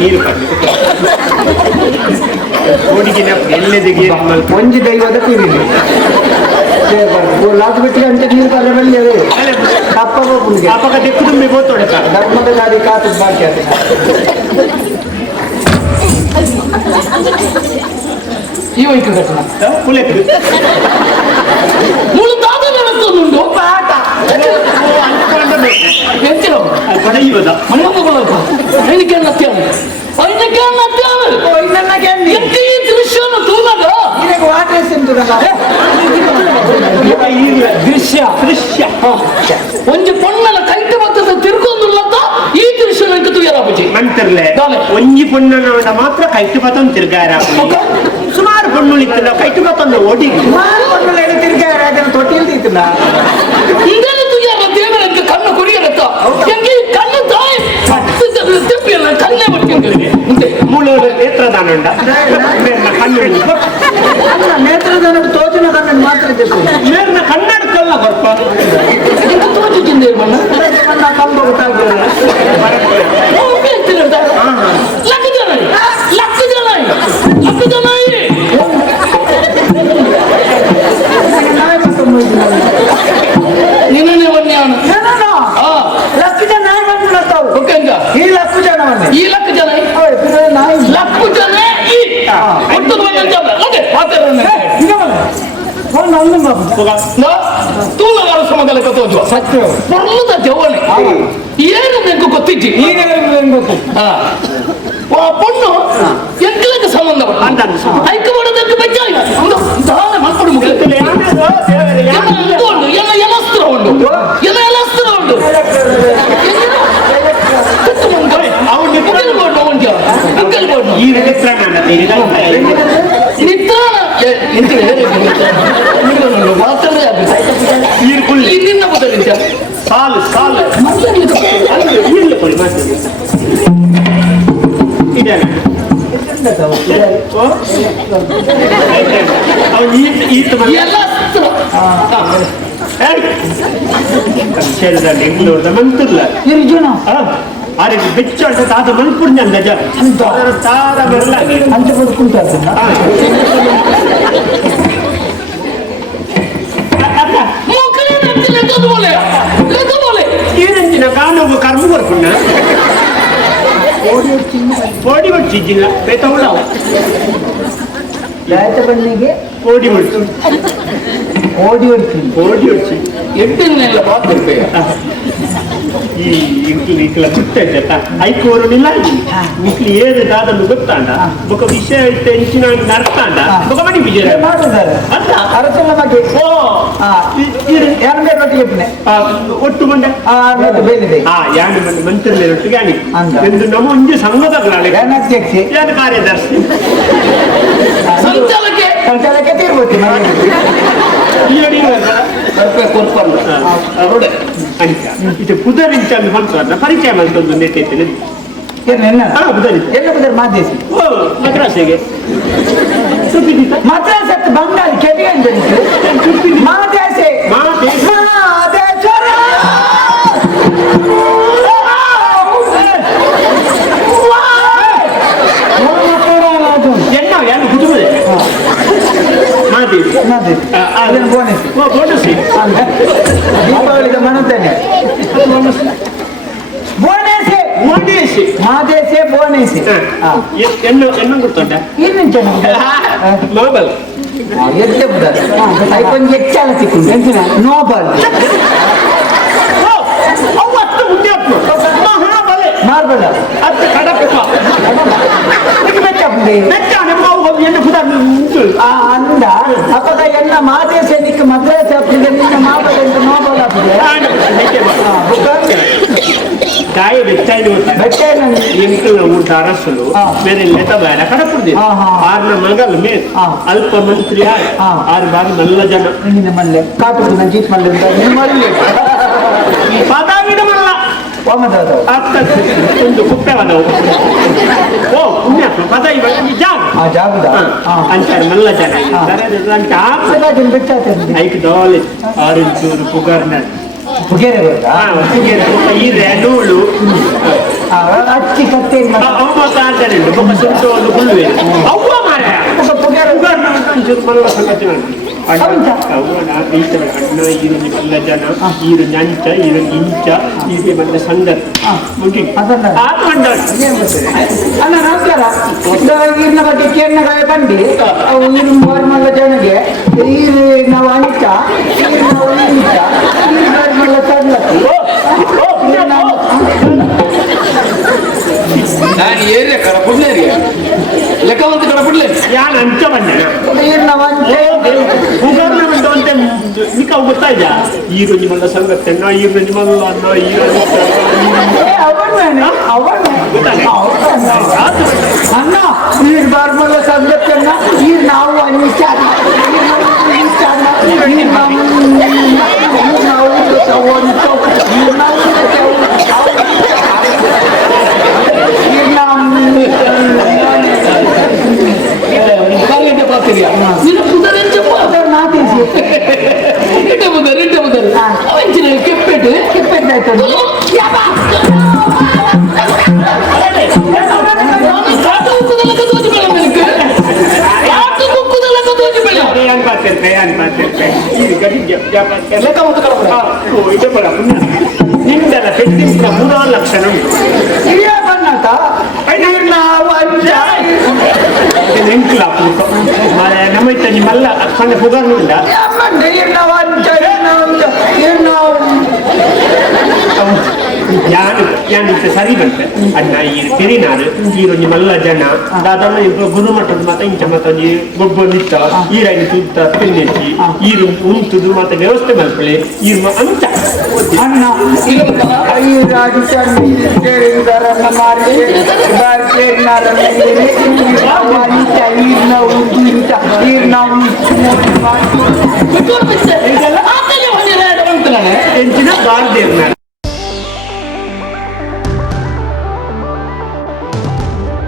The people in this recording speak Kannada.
ನೀರು ಹುಡುಗಿನ ಎಲ್ಲೆದಿಗೆ ಒಂಜಿ ದೈವದ ತೀರಿದೆ ಲಾಕ್ ಬಿಟ್ಟು ಗಂಟೆ ನೀರು ಕಲ್ಲ ಬಲ್ಲಿ ಅಪ್ಪಗ ದಿಕ್ಕು ತುಂಬಿ ಬೋತೋಡೆ ಧರ್ಮದ ಗಾಡಿ ಕಾತು ಬಾಕಿ ಅದು ಈ ವೈಕು ಘಟನಾ ಕುಲೆಕ್ಕು ಮೂಲ ತಾತ ನಡೆಸ್ತುಂಡು ಪಾಠ ಎಂತಿನ ಪಡೆಯುವುದ ಮಣ್ಣೊಬ್ಬ ಐನಕ್ಕೆ ಅನ್ನತ್ಯಾನು ಐನಕ್ಕೆ ಅನ್ನತ್ಯಾನು ಎಂತಿ ದೃಶ್ಯವನ್ನು ತೂನಗ ಇದಕ್ಕೆ ವಾಟರ್ ದೃಶ್ಯ ದೃಶ್ಯ ಒಂಜಿ ಪೊಣ್ಣನ ಕೈಟ್ ಬತ್ತದ ತಿರ್ಕೊಂದುಲ್ಲತ್ತ ಈ ದೃಶ್ಯ ನಂಗೆ ತುಯರಾಪುಜಿ ಮಂತಿರ್ಲೆ ಒಂಜಿ ಪೊಣ್ಣನ ಮಾತ್ರ ಕೈಟ್ ಬತ್ತನ್ ತಿರ್ಗಾರ ಸುಮಾರು ಪೊಣ್ಣುಳಿತ್ತಲ್ಲ ಕೈಟ್ ಬತ್ತಂದು ಓಡಿ ಸುಮಾರು ಪೊಣ್ಣುಗಳು ತಿರ್ಗಾರ ಅದನ್ನು ತೊಟ್ಟಿಲ್ದಿತ್ತಲ್ಲ ಇದೆಲ್ಲ ತುಯರ ದೇವರಂಗೆ ಕಣ್ಣು ಕುಡಿಯರತ್ತ ಎಂಗೆ ಕಣ್ಣು ತಾಯಿ ತೆಪ್ಪಿಯಲ್ಲ ಕಣ್ಣೇ ಬಟ್ಟಿಂಗಳಿಗೆ ಮೂಳೂರು ನೇತ್ರದಾನ ಉಂಡ ಕಣ್ಣು ನೇತ್ರದಾನ ತೋಚಿನ ಕಣ್ಣನ್ನು ಮಾತ್ರ ಮೇಲಿನ ಕನ್ನಡಕ್ಕಲ್ಲ ಬರ್ಪ ತೋಚಿದ್ದೆ ಮಣ್ಣ ಕಲ್ಲು ಗೊತ್ತಾಗ್ತದೆ ನಿನ್ನೆ ಬನ್ನಿ ಲಕ್ಷ ಜನ ನಾಯಿ ಬಂದ್ಬಿಡತ್ತಾವು ಈ ಲಕ್ಷ ಜನವನ್ನೇ ಈ ಲಕ್ಕ ಜನ ನಾಯಿ ಲಕ್ಕು ಜನ ಈ ಒಟ್ಟು ತೂಲಗಾರ ಸಮಗಲ ಕತ್ತೋಜುವ ಸತ್ಯ ಪೊರ್ಲದ ಜವಣೆ ಏನು ಬೇಕು ಗೊತ್ತಿಜ್ಜಿ ಈಗ ಗೊತ್ತು ಪೊಣ್ಣು ಎಂಕ್ಲಕ್ಕೆ ಸಂಬಂಧ ಐಕ್ಯ ಮಾಡೋದಕ್ಕೆ ಬೆಚ್ಚ ದಾನ ಮಾಡ್ಕೊಂಡು ಮುಗಿಯುತ್ತೆ ಎಲ್ಲ ಎಲಸ್ತ್ರ ಉಂಟು ಎಲ್ಲ ಎಲಸ್ತ್ರ ಉಂಟು ನಿನ್ನ ಬದಲಿದ್ದ ಸಾಲು ಸಾಲು ಬೆಂಗಳೂರದ ಮಂತಿರ್ಲ ಅರೆ ಬೆಚ್ಚ ತಾತ ಮಲ್ಪುಣ್ಯ ಅಂದ ತಾರ ಬರಲ್ಲ ಅಂತ ಬದುಕುಂಟು ಏನಂಚಿನ ಕಾನೂನು ಕರ್ಮ ಬರ್ಪುಣ್ಣ ಓಡಿ ಬಿಡ್ತಿದ್ದಿಲ್ಲ ಬೇತವಳ ಲಾಯ್ತ ಬನ್ನಿಗೆ ಓಡಿ ಬಿಡ್ತು ಓಡಿ ಹೊಡ್ತೀನಿ ಓಡಿ ಹೊಡ್ಸಿ ಎಡ್ಡೆಲ್ಲ ಬಾತಿರ್ಬೇಕ ಈ ಇಕ್ಲ ಗೊತ್ತಾಯ್ತ ಐಕೋರನಿಲ್ಲ ನಿಕ್ಲಿ ಏರು ದಾದನ್ನು ಗೊತ್ತಾಂಡ ఒక ವಿಷಯ ಇತ್ತೆ ಇಂಚಿನ ನರ್ತಾಂಡ ఒక ಮನಿ ಬಿಜರೆ ಮಾಡುತ್ತಾರೆ ಅಂತ ಅರಸನ ಬಗ್ಗೆ ಓ ಯಾರ ರೊಟ್ಟಿಗೆ ಒಟ್ಟು ಮಂಡೆ ಬೇಲಿದೆ ಯಾರು ಮಂದಿ ಮಂತ್ರಿ ಒಟ್ಟಿಗೆ ಆಗಿ ಅಂತ ಎಂದು ನಮ್ಮ ಒಂದೇ ಸಂಘದಗಳಾಗಿ ಅಧ್ಯಕ್ಷೆ ಯಾರು ಕಾರ್ಯದರ್ಶಿ ಸಂಚಾಲಕ್ಕೆ ತೀರ್ಬೋದು ಇದು ಪುದರಿಂಚ ಅಂತ ಪರಿಚಯ ಮಾಡ್ತೊಂದು ನೆಟ್ಟೈತೆ ಎಲ್ಲ ಮಾದೇಶಿ ಮದ್ರಾಸಿಗೆ ಮದ್ರಾಸತ್ತು ಬಂಗಾಳಿ ಕೆಟಿಗೆ ಮಾದೇಶೆ ದೀಪಾವಳಿಗೆ ಮಣುತ್ತೇನೆ ಬೋನೇಸೆ ಮಾದೇಶೆ ಬೋನೇಸೆ ಎನ್ನು ಗೊತ್ತುಂಟ ನೋಬಲ್ ಎದ್ದೆ ಕೊಂಚ ಹೆಚ್ಚಾಲ ಸಿಕ್ಕು ನೋಬಲ್ ಮಾರ್ಬಲ್ ಅದು ಕಡಪ ಅಂದ ಅಪ್ಪದ ಎನ್ನ ಮಾದೇಶ ನಿಕ್ಕ ಮದ್ರಾಸ್ ಆಗ್ತದೆ ನಿನ್ನ ಮಾಬಲ್ ಅಂತ ನೋಬಲ್ ಆಗ್ತದೆ ಕಾಯ ಎಂಕಲ್ ಊಟ ಅರಸಲು ಬೇರೆ ಲೆತ ಬೇಡ ಕಡಪುಡ್ದಿ ಆರ್ನ ಮಗಲ್ ಮೇಲ್ ಅಲ್ಪ ಮಂತ್ರಿ ಆರು ಬಾರಿ ನಲ್ಲ ಜನ ನಿನ್ನ ಮಲ್ಲೆ ಕಾಟು ಜೀತ್ ಮಲ್ಲೆ ಪದಾವಿಡ ಮಲ್ಲ ಒಂದು ಕುಪ್ಪೆವನ ಓ ಪುಣ್ಯಾತ್ಮ ಪದ ಇವಾಗ ಜಾಗದ ಅಂತಾರೆ ನಲ್ಲ ಜನ ಐಕ್ ಡಾಲಿ ಆರೆಂಜೂರು ಪುಗರ್ನ ಪುಗೇರೆ ಬರುತ್ತಾ ಈರೆ ನೂಳು ಅಚ್ಚಿ ಕತ್ತೆ ಉಂಟು ಬೊಕ್ಕ ಸುಂಟು ಒಂದು ಹುಲ್ಲು ಅವ್ವ ಮಾರ ಒಂಚೂರು ಮಲ್ಲ ಸಂಗತಿ ಅವ್ವನ ಈತನ ಅಣ್ಣ ಈರುಳ್ಳಿ ಮಲ್ಲ ಜನ ಈರುಳ್ಳಿ ಅಂಚ ಈರುಳ್ಳಿ ಇಂಚ ಹೀಗೆ ಬಂದ ಸಂಗತಿ ಮುಗಿ ಅಲ್ಲ ನಮಸ್ಕಾರ ಇನ್ನ ಬಗ್ಗೆ ಕೇರ್ನಗಾಯ ಬಂದು ಅವು ಇರು ಮಲ್ಲ ಜನಗೆ ಈರು ನಾವು ಅಂಚ ಈರು ನಾವು ಇಂಚ ಈರು ಮಲ್ಲ ಸಂಗತಿ ನಾನು ಏರಿಯ ಕಡಪುಡ್ಲೇರಿ ಲೆಕ್ಕವಂತ ಕಡಪುಡ್ಲೇ ಯಾನ್ ಅಂಚ ಬಂದನ ಈರು ನಾವು ಅಂಚ ಉಗಾರ್ನ ಬಂದು ಅಂತ ನಿಕ್ಕ ಗೊತ್ತಾ ಇದ್ಯಾ ಈರುಳ್ಳಿ ಮಲ್ಲ ಸಂಗತಿ ಈರುಳ್ಳಿ ಮಲ್ಲ ಅನ್ನ ಅಣ್ಣ ನೀರು ಬರ್ಮಲ್ಲ ಸಂಗತಿಯನ್ನ ಈಗ ನಾವು ಅಂಚ ಕೆಪ್ಪೆಟ್ಟು ಕೆಪ್ಪೆಟ್ಟಾಯ್ತು ನಿಮ್ದೆಲ್ಲ ಪೆಟ್ಟಿಂಗ್ ಮೂರ ಲಕ್ಷಣ ಹಿರಿಯ ಬಣ್ಣತ ನಾವು ಅಂಚ ನೆಂಟಿಲ್ಲ ನಮ್ಮೈತ ನಿಮ್ಮಲ್ಲ ಸಣ್ಣ ಪುಗಾರ್ನಿಂದ ನಾವು ಅಂಚ ನಾವು ಯಾನಿತ್ತ ಸರಿ ಬಂತೆ ಅಣ್ಣ ಈ ತೆರಿನಾರು ಈರೊಂಜಿ ಮಲ್ಲ ಜನ ದಾದಮ್ಮ ಗುರು ಮಟ್ಟದ ಮಾತ ಇಂಚ ಮತ್ತ ಗೊಬ್ಬ ನಿತ್ತ ಈರಾಗಿ ತುತ್ತ ಪೆನ್ನೆಚ್ಚಿ ಈರು ಉಂಟುದು ಮತ್ತೆ ವ್ಯವಸ್ಥೆ ಮಲ್ಪಳೆ ಈರು ಅಂಚ ಅಣ್ಣ ಈ ರಾಜಕಾರಣ ಮಾಡಿ ಎಂಚಿನ ಬಾರ್ದೇವ್ನ